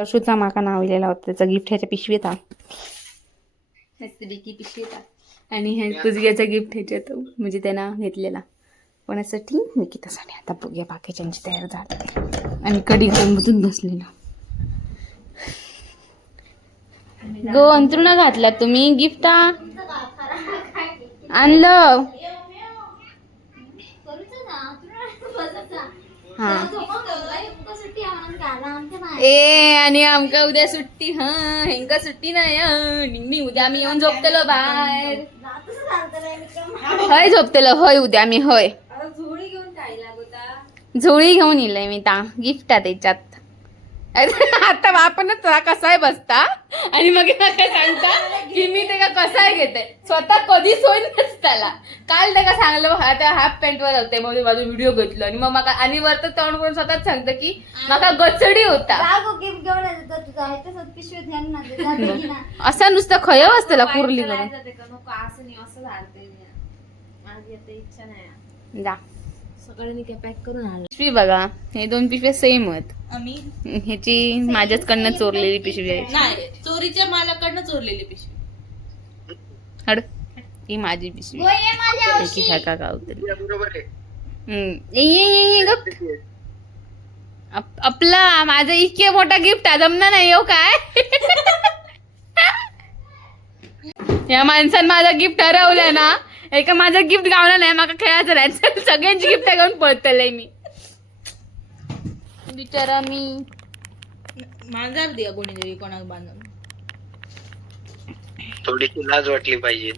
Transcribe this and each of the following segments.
हर्षूचा माका नाव लिहिलेला होता त्याचा गिफ्ट ह्याच्या पिशवीत मस्तपैकी पिशवीत आणि ह्या पुजग्याचा गिफ्ट ह्याच्यात म्हणजे त्यांना घेतलेला कोणासाठी निकितासाठी. आता बघूया बाकीच्यांची तयार झाली आणि कढी घालून बसलेला. गो अंतरुण घातला तुम्ही गिफ्ट आणलं. हा ए आणि आमका उद्या सुट्टी. हा हेंका सुट्टी नाही. मी उद्या मी येऊन झोपतलो बाहेर. हय झोपतलो हय उद्या मी. हय झोळी घेऊन येलय मी ता गिफ्ट त्याच्यात. आता आपणच कसाय बसता आणि मग काय सांगता की मी ते कसाय घेते. स्वतः कधी सोय नसताला. काल ते का सांगलं आता हाफ पॅन्ट वर होते मग माझा व्हिडिओ घेतलो आणि मग माका आणि वरत तोंड करून स्वतःच सांगतं की माका गचडी होता. असं नुसतं खय असतं कुरली करून जा सगळ्यांनी काय पॅक करून आणलं. पिशवी बघा हे दोन पिशव्या सेम आहेत. आम्ही ह्याची माझ्याचकडनं चोरलेली पिशवी आहे. नाही चोरीच्या मालाकडनं चोरलेली पिशवी. हड ही माझी पिशवी ह्या गावतली. आपला माझा इतके मोठा गिफ्ट जमना नाही हो काय. या माणसानं माझा गिफ्ट हरवलं ना. एका माझा गिफ्ट गावला नाही माका खेळायचं राहायचं. सगळ्यांची गिफ्ट घेऊन पळतलंय मी बिचारा. मी मांजर द्या कोणीतरी कोणाला बांधून. थोडीशी लाज वाटली पाहिजे.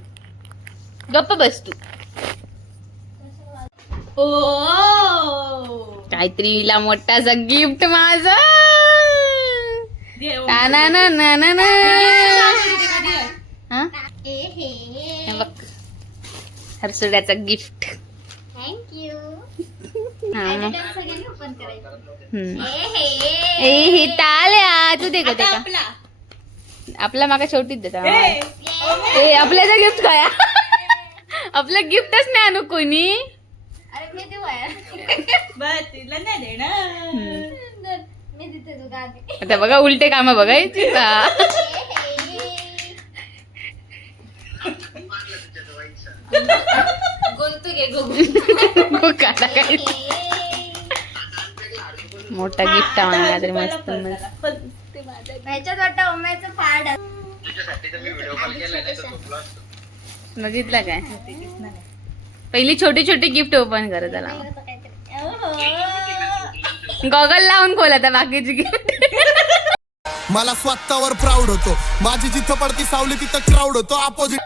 गप्प बस तू. ओ काहीतरी हिला मोठासा गिफ्ट माझा. देव. ना ना ना ना ना. हा? हे बघ हरसुड्याचा गिफ्ट. थँक्यू. ए हे ताल्या तू दे का ते का आपला आपला माका शेवटीच देता. ए आपल्याचा गिफ्ट काय. आपलं गिफ्टच नाही आणू कोणी. अरे मी देऊ यार. बस तिला नाही देणार. मी देते तू गाडी. आता बघा उलटे काम बघायची का. मोठा गिफ्ट आणला तरी मस्त ह्याच्यात वाटतं उम्याचं पाड. बघितलं काय. पहिली छोटी छोटी गिफ्ट ओपन कर त्याला. गॉगल लावून खोल आता बाकीची गिफ्ट. मला स्वतःवर प्राऊड होतो. माझी जिथं पडती सावली तिथं क्राऊड होतो. अपोजिट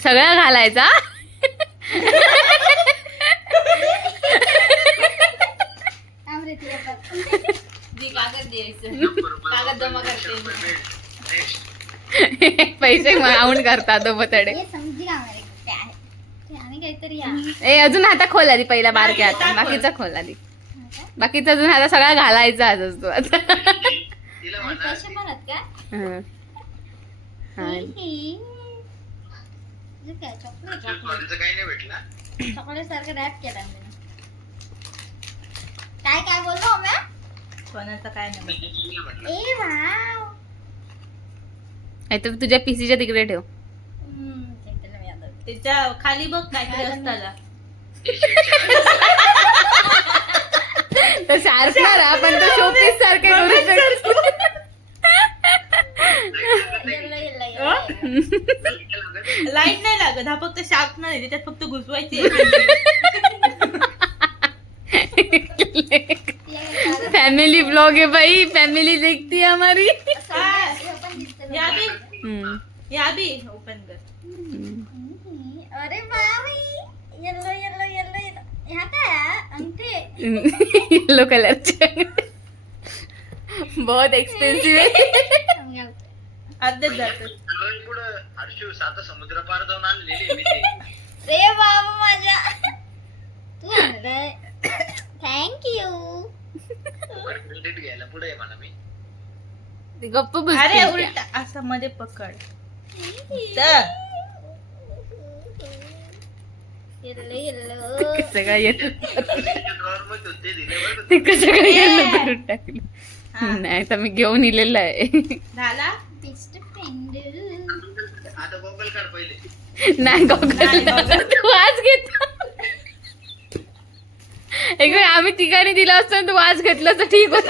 सगळं घालायचा. पैसे माऊंट करतात तो बतडे. समजी का मला काय आहे आणि काहीतरी या. ए अजून आता खोल आधी पहिला बारक्या आता बाकीचा खोल आधी. बाकीचा अजून आता सगळा घालायचा असतो आता. आणि पैसे पण आहेत का. हं. हा. चॉकलेट सारखं रॅप केलं काय काय बोललो म्या. कोणाचं काय नाही. ए वाव. तर तुझ्या पीसीच्या तिकडे ठेव. त्याच्या खाली बघ काहीतरी असताना. तर शार्पनर आपण तो शोपीस सारखे करू शकतो. लाईट नाही लागत. हा फक्त शार्पनर आहे त्याच्यात फक्त घुसवायची. फैमिली ब्लॉग है भाई. फैमिली देखती है हमारी. या भी ओपन कर. अरे बाई येल्लो येल्लो येल्लो येल्लो. ह्या काय अंगठी. येलो कलरचे बहुत एक्सपेंसिव है. अर्धेच जात. हर्षू साता समुद्र पार जाऊन आणलेली मी ते. रे बाबा माझ्या तू आणलंय. थँक्यू. क्रेडिट घ्यायला पुढे म्हणा मी. गप्प अरे बस. उलटा असं मध्ये पकड. तर येल्लो येल्लो. कसं काय येत ड्रॉवर मध्ये होते दिले बरं का. ते कसं काय येल्लो करून टाकलं हा. नाही तर मी घेऊन इलेलं आहे झाला बेस्ट फ्रेंड. आता गॉगल काढ पहिले. नाही गॉगल नाही, गॉगल. तू वाज घेत एक वेळ आम्ही ठिकाणी दिला असतो आणि तू वाज घेतलं तर ठीक होत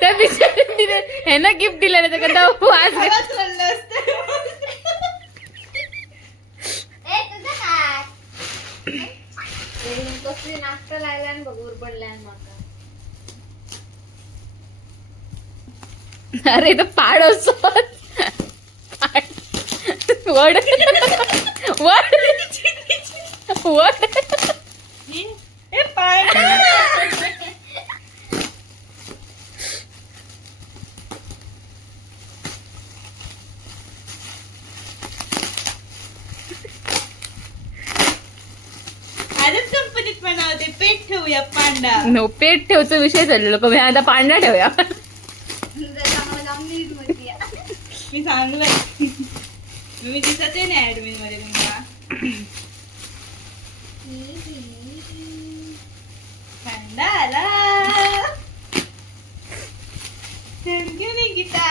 त्या बिचारीने दिले हे ना गिफ्ट दिलं नाही तर वाज घेत आवाज चाललं असतं. ए तुझं काय? कसली नाश्ता लागला आणि बघ उरबडला माका. अरे तो पाड असो वड वड वड हे पाय आजच कंपनीत म्हणावं ते पेट ठेवूया पांडा. नो पेट ठेवचा विषय चाललेलो का मी आता पांढरा ठेवूया चांगलं जाऊन नीट मध्ये या. मी चांगलंय मी दिसत आहे ना ऍडमिन मध्ये तुम्हाला. पांडा आला. थँक्यू निकिता.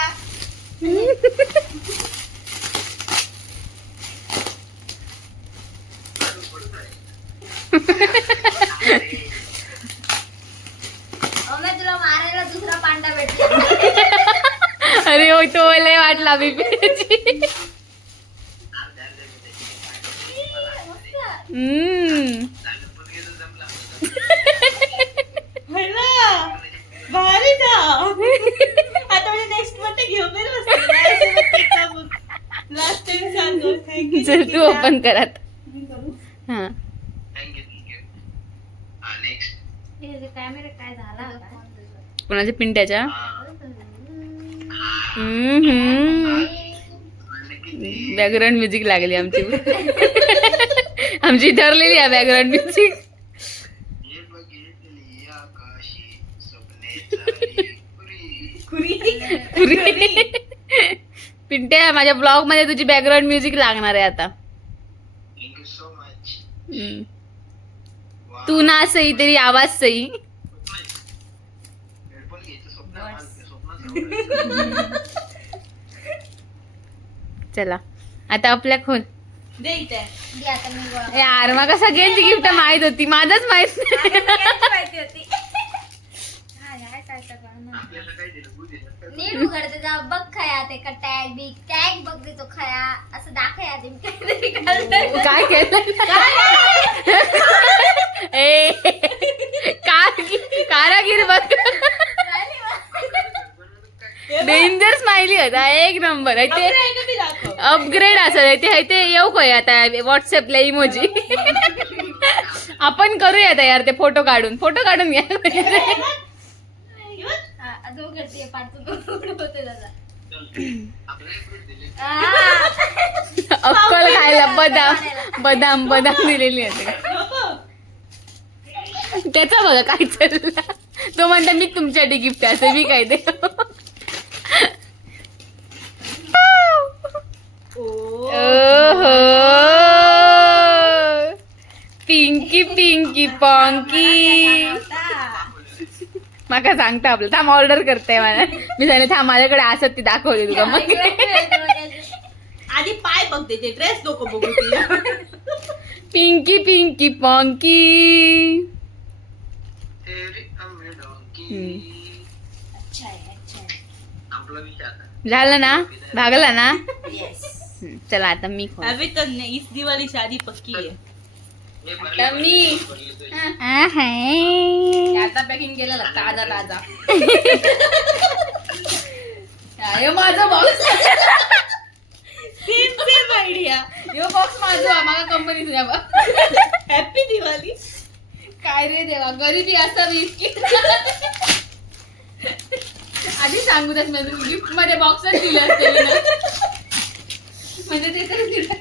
अमे तुला मारायला दुसरा पांडा भेटला. अरे होय तो लय वाटला बीपीची हॅलो भारी था. आता म्हणजे नेक्स्ट मध्ये घेऊन लास्ट टाइम सांगतो. थँक्यू चल तू ओपन करत हा थँक्यू हा नेक्स्ट. कॅमेरा काय झाला कोणाच्या पिंट्याच्या बॅकग्राऊंड म्युझिक लागली आमची आमची ठरलेली आहे बॅकग्राऊंड म्युझिक हे बघितली आकाशी स्वप्ने झाली पुरी. पिंट्या माझ्या ब्लॉग मध्ये तुझी बॅकग्राऊंड म्युझिक लागणार आहे आता थँक्यू सो मच. हम्म. तू ना सही तेरी आवाज सही हेडफोन घ्यायचं स्वप्नात चला आता आपल्या खोल दे इथे. दी आता मी गोळा. यार मग सगळ्यांची गिफ्ट माहित होती माझंच माहित नाही माहिती होती. हा यार काय करणार. आपल्याला काय दिलं तू दिलं नीट उघडते जा बघ खया ते का टॅग बिग टॅग बघ दे तो खया असं दाखया ते काहीतरी काढलंय. काय केलं ए कारागीर बघ डेंजर स्माइली होता एक नंबर आहे ते आपलं आहे का मी दाखव. अपग्रेड असं ते येऊ काय आता व्हॉट्सअपला इमोजी आपण करूया यार ते फोटो काढून घ्या हा, जो करते पाठवतो होते दादा. आपल्याला fruit दिले. अक्कल खायला बदाम दिलेली आहे नको. त्याचा बघा काय चालला तो म्हणता मी तुमच्यासाठी गिफ्ट असे मी काय दे ओहो पिंकी पिंकी पॉंकी माका सांगता आपलं थांब ऑर्डर करते मला मी सांगितलं थांब माझ्याकडे असत ती दाखवली तुला मग आधी पाय बघते ते ड्रेस नको बघू तिला. पिंकी पिंकी पॉंकी तेरी अमेडों की. अच्छा आहे. आपला विषय आता. झालं ना भागला ना येस. चला आता मी खोल अभी तो इस दिवाली शादी पक्की है. हे आता मी आता पॅकिंग केलं ताजा यो माझा बॉक्स सेम सेम आयडिया. यो बॉक्स माझा मला कंपनी तुझ्या हॅपी दिवाळी. काय रे देवा गरिबी असावी इतकी आधी सांगू त्याच मी गिफ्ट मध्ये बॉक्सच दिले असते मी ना. म्हणजे ते तरी दिलं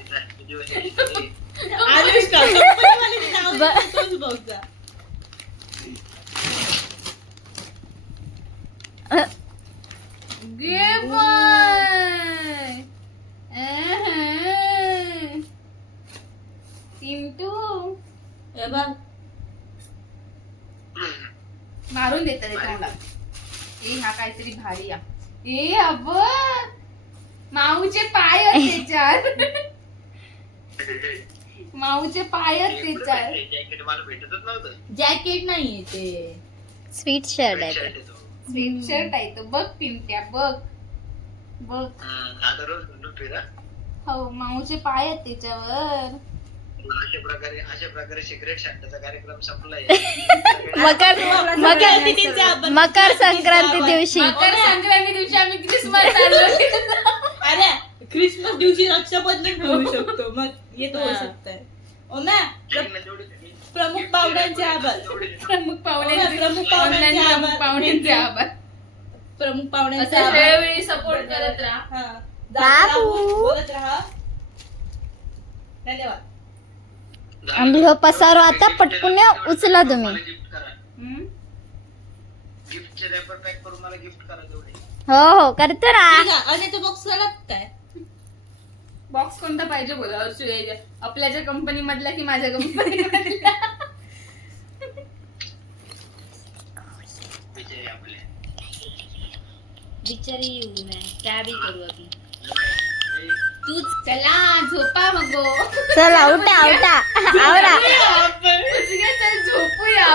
अनुष्का कंपनीवाले नाव तोच बघा. गे बाय चिंटू मारून देतात ते तोंडात. ए हा काहीतरी भारी आहे. ए अब माऊचे पाय आहेत त्याच्यात. माऊचे पाय आहेत त्याच्यात. जॅकेट मला भेटतच नव्हतं. जॅकेट नाहीये ते, स्वीट शर्ट आहे शर्ट ते. येतो. स्वीट शर्ट आहे तो. बघ पिंट्या बघ बघ. आता रोज घुंडून फिरा. हो माऊचे पाय आहेत त्याच्यावर. अशा प्रकारे सिक्रेट शांताचा कार्यक्रम संपलाय. मकर संक्रांती दिवशी मकर संक्रांती दिवशी आम्ही क्रिसमस चाललो. अरे क्रिसमस दिवशी रक्षाबंधन ठेवू शकतो, मग येतो होऊ शकतंय. ओम्या प्रमुख पाहुण्यांचे आभार. प्रमुख पाहुण्यांचे प्रमुख पाहुण्यांचे ऑनलाईन आभार. पाहुण्यांचे आभार. प्रमुख पाहुण्यांचे असं आभार. वेळोवेळी सपोर्ट करत राहा. हा. बाबू. बोलत राहा. धन्यवाद. आम्ही हो पसारो आता पटकून उचला तुम्ही. गिफ्ट करा. हम्म? गिफ्टचे रॅपर पॅक करून मला गिफ्ट करा तेवढे. हो हो करतो ना. ठीक आहे. आणि तो बॉक्स काय बॉक्स कोणता पाहिजे बोला आपल्याच्या कंपनी मधला की माझ्या कंपनी मधला. बिचारे आपले. बिचारी येऊ नये, काय बी करू आपण. तूच चला झोपा मग गो. चला उठा उठा आवरा. चल झोपूया.